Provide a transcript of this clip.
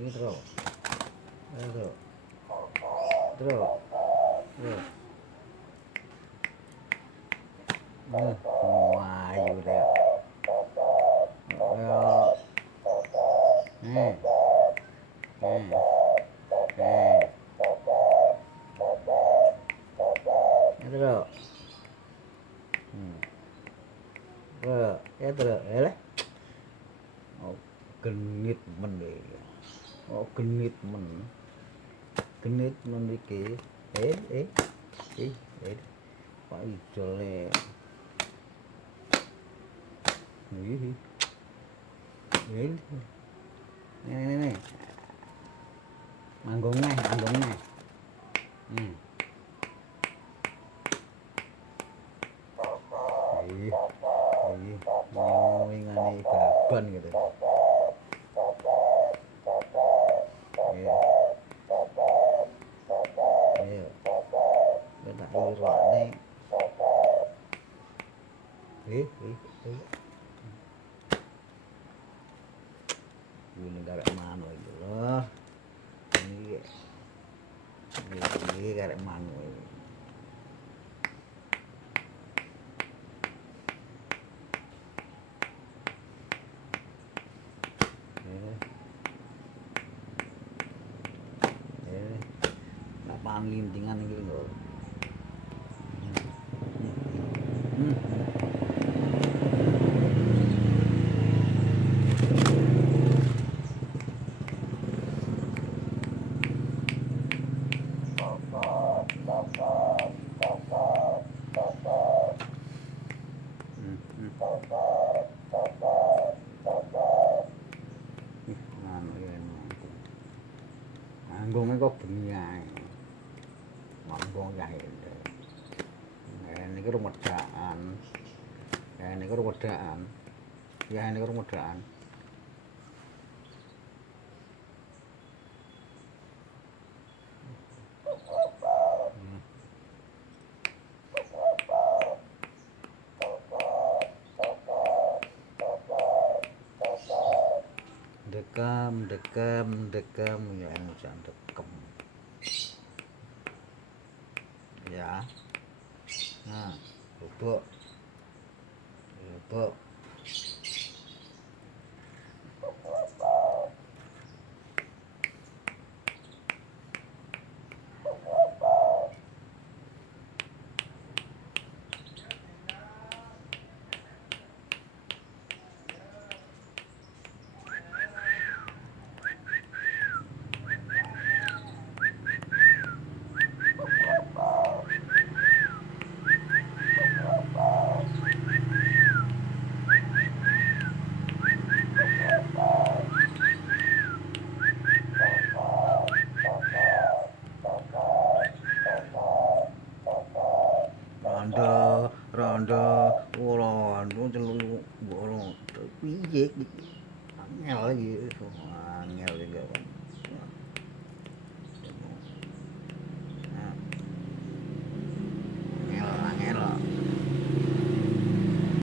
Ini terus. Terus. Terus. Terus. Ayu deh. Ayo. Nih. Terus. Ya terus. Ya. Oh, genit men iki. Oh, genit men. Genit men iki. Eh. Pak ijole. Ini. Nih. Manggung neh. Mau ngene baban gitu. Iya. Tak irokne. Ini karek mano itu loh. Ini karek mano ini. Lapangan lintingan ini loh. Manggungnya kok bengi ae. Manggung ya ini. Ini ku rumedaan. Ya ini ku rumedaan. Dekam ya jangan dekem. Ya. Nah, bubuk. Rondo, rondo celuk bolong. Piye iki? Angel iki, angel iki.